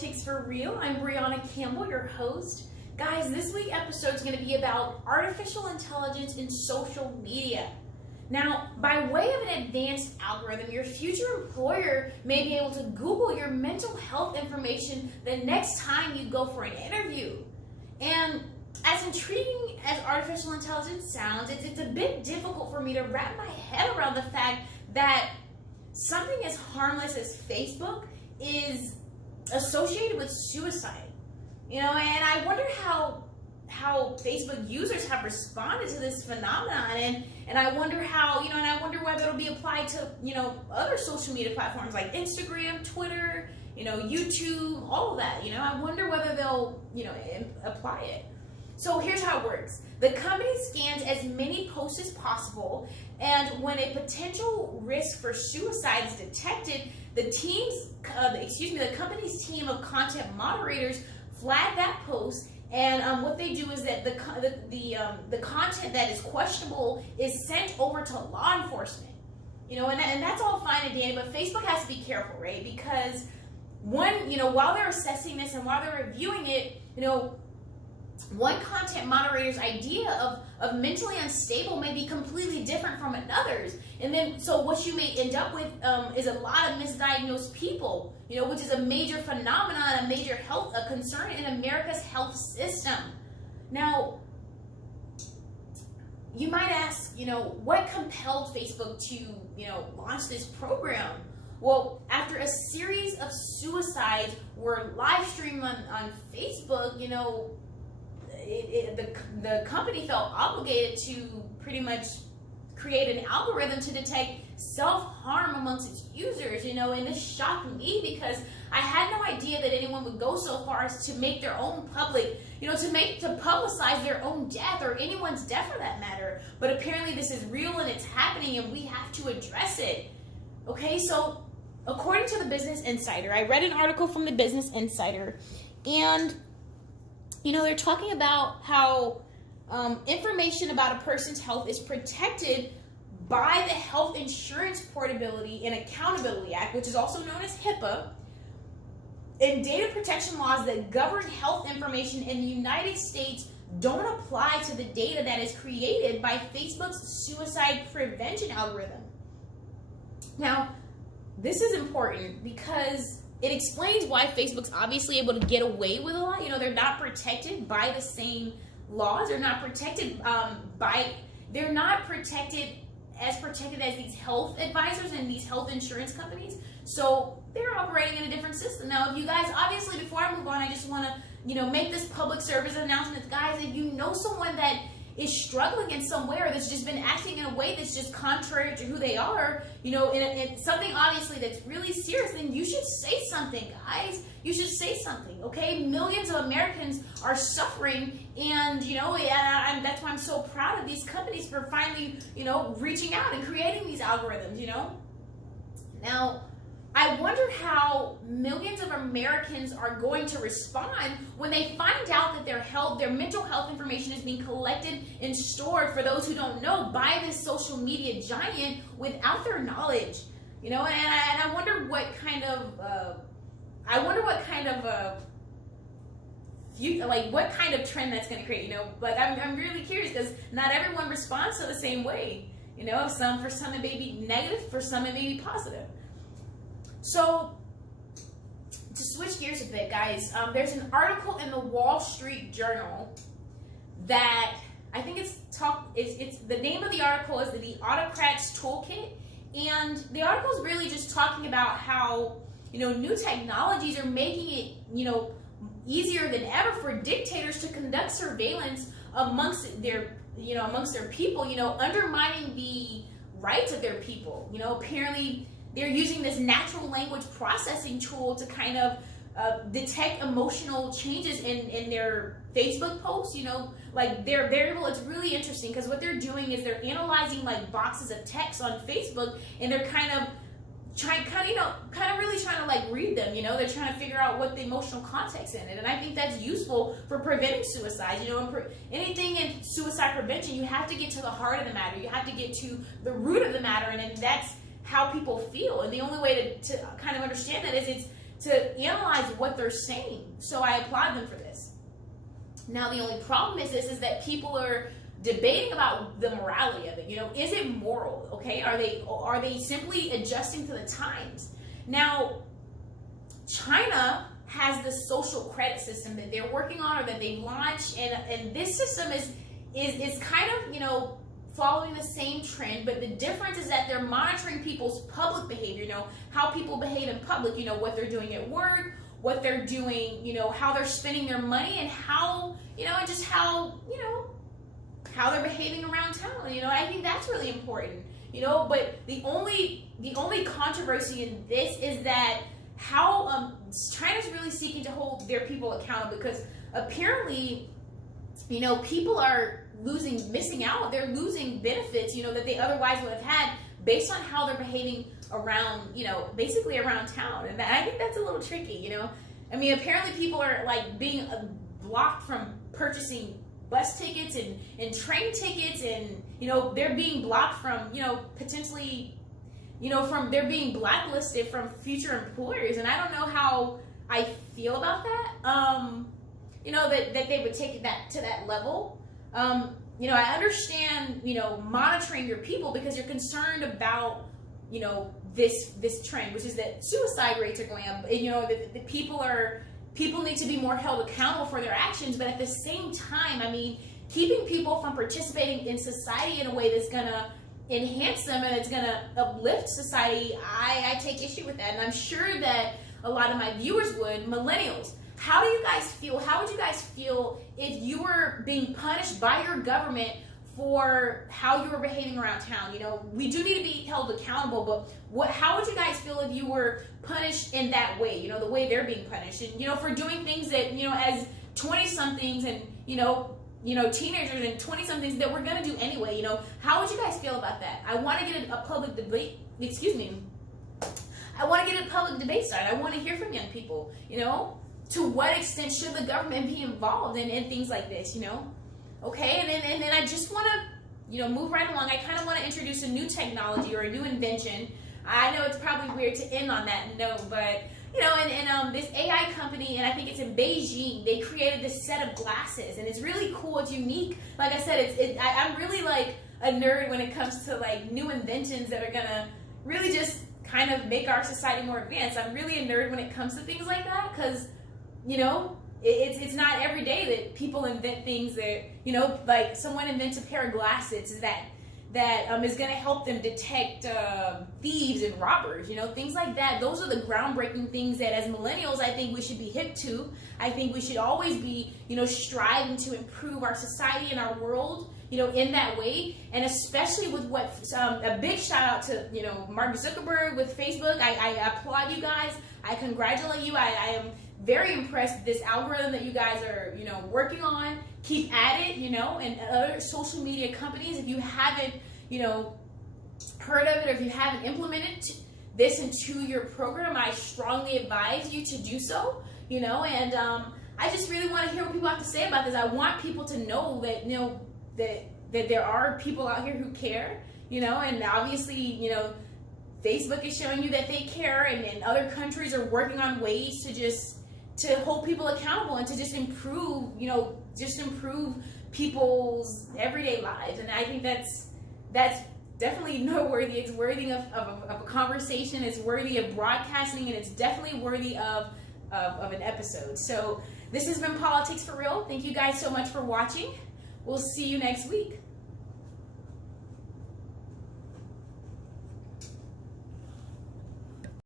Politics for Real. I'm Brianna Campbell, your host. Guys, this week's episode is going to be about artificial intelligence in social media. Now, by way of an advanced algorithm, your future employer may be able to Google your mental health information the next time you go for an interview. And as intriguing as artificial intelligence sounds, it's a bit difficult for me to wrap my head around the fact that something as harmless as Facebook is associated with suicide. And I wonder how Facebook users have responded to this phenomenon, and I wonder how, and I wonder whether it'll be applied to, other social media platforms like Instagram, Twitter, YouTube, all of that. I wonder whether they'll, apply it. So here's how it works. The company scans as many posts as possible, and when a potential risk for suicide is detected, the company's team of content moderators flag that post, and what they do is that the content that is questionable is sent over to law enforcement. And that's all fine and dandy, but Facebook has to be careful, right? Because while they're assessing this and while they're reviewing it, one content moderator's idea of mentally unstable may be completely different from another's. And then, so what you may end up with is a lot of misdiagnosed people, which is a major phenomenon, a major health concern in America's health system. Now, you might ask, what compelled Facebook to, launch this program? Well, after a series of suicides were live streamed on Facebook, the company felt obligated to pretty much create an algorithm to detect self-harm amongst its users, and this shocked me because I had no idea that anyone would go so far as to make their own public, to publicize their own death or anyone's death for that matter. But apparently this is real and it's happening and we have to address it. Okay, so according to the Business Insider, I read an article from the Business Insider, and they're talking about how information about a person's health is protected by the Health Insurance Portability and Accountability Act, which is also known as HIPAA, and data protection laws that govern health information in the United States don't apply to the data that is created by Facebook's suicide prevention algorithm. Now, this is important because it explains why Facebook's obviously able to get away with a lot. They're not protected by the same laws. They're not protected they're not protected as these health advisors and these health insurance companies. So they're operating in a different system. Now, if you guys, obviously, before I move on, I just want to, make this public service announcement. Guys, if you know someone that is struggling in some way or that's just been acting in a way that's just contrary to who they are, in something obviously that's really serious, then you should say something, guys. You should say something, okay? Millions of Americans are suffering, and, that's why I'm so proud of these companies for finally, reaching out and creating these algorithms, Now, I wonder how millions of Americans are going to respond when they find out that their mental health information is being collected and stored, for those who don't know, by this social media giant without their knowledge. And I wonder what kind of, what kind of trend that's going to create. I'm really curious because not everyone responds to the same way. For some it may be negative, for some it may be positive. So, to switch gears a bit, guys, there's an article in the Wall Street Journal that I think it's the name of the article is the Autocrat's Toolkit, and the article is really just talking about how new technologies are making it easier than ever for dictators to conduct surveillance amongst their people, undermining the rights of their people. Apparently they're using this natural language processing tool to kind of detect emotional changes in their Facebook posts, they're able, it's really interesting because what they're doing is they're analyzing boxes of text on Facebook, and they're kind of really trying to read them, they're trying to figure out what the emotional context in it. And I think that's useful for preventing suicide. Anything in suicide prevention, you have to get to the heart of the matter. You have to get to the root of the matter, and then that's how people feel. And the only way to kind of understand that is to analyze what they're saying. So I applaud them for this. Now, the only problem is that people are debating about the morality of it. You know, is it moral? Okay, are they simply adjusting to the times? Now, China has the social credit system that they're working on, or that they've launched, and this system is kind of, you know, following the same trend, but the difference is that they're monitoring people's public behavior, you know, how people behave in public, you know, what they're doing at work, what they're doing, you know, how they're spending their money, and how, you know, and just how, you know, how they're behaving around town. You know, I think that's really important, you know. But the only controversy in this is that how China's really seeking to hold their people accountable, because apparently, you know, people are missing out. They're losing benefits, you know, that they otherwise would have had based on how they're behaving around, you know, basically around town. And I think that's a little tricky, you know. I mean, apparently people are like being blocked from purchasing bus tickets and train tickets, and, you know, they're being blocked from, you know, potentially, you know, they're being blacklisted from future employers. And I don't know how I feel about that. You know, that they would take that to that level. You know, I understand, you know, monitoring your people because you're concerned about, you know, this trend, which is that suicide rates are going up. And, you know, the people need to be more held accountable for their actions. But at the same time, I mean, keeping people from participating in society in a way that's gonna enhance them and it's gonna uplift society, I take issue with that. And I'm sure that a lot of my viewers would. Millennials, how do you guys feel? How would you guys feel if you were being punished by your government for how you were behaving around town? You know, we do need to be held accountable, but how would you guys feel if you were punished in that way? You know, the way they're being punished, and, you know, for doing things that, you know, as 20-somethings and, you know, teenagers and 20-somethings that we're gonna do anyway. You know, how would you guys feel about that? I want to get a public debate. I want to get a public debate started. I want to hear from young people. You know, to what extent should the government be involved in things like this? You know, okay, and then I just want to, you know, move right along. I kind of want to introduce a new technology or a new invention. I know it's probably weird to end on that note, but, you know, and this AI company, and I think it's in Beijing, they created this set of glasses, and it's really cool. It's unique. Like I said, I'm really like a nerd when it comes to like new inventions that are gonna really just kind of make our society more advanced. I'm really a nerd when it comes to things like that, because, you know, it's not every day that people invent things that, you know, like someone invents a pair of glasses that is going to help them detect thieves and robbers, you know, things like that. Those are the groundbreaking things that as millennials, I think we should be hip to. I think we should always be, you know, striving to improve our society and our world, you know, in that way. And especially with what, a big shout out to, you know, Mark Zuckerberg with Facebook. I applaud you guys. I congratulate you. I am very impressed with this algorithm that you guys are, you know, working on. Keep at it, you know, and other social media companies, if you haven't, you know, heard of it, or if you haven't implemented this into your program, I strongly advise you to do so, you know. And I just really want to hear what people have to say about this. I want people to know that, you know, that there are people out here who care, you know, and obviously, you know, Facebook is showing you that they care, and other countries are working on ways to hold people accountable and to just improve, you know, improve people's everyday lives. And I think that's definitely noteworthy. It's worthy of a conversation. It's worthy of broadcasting, and it's definitely worthy of an episode. So this has been Politics for Real. Thank you guys so much for watching. We'll see you next week.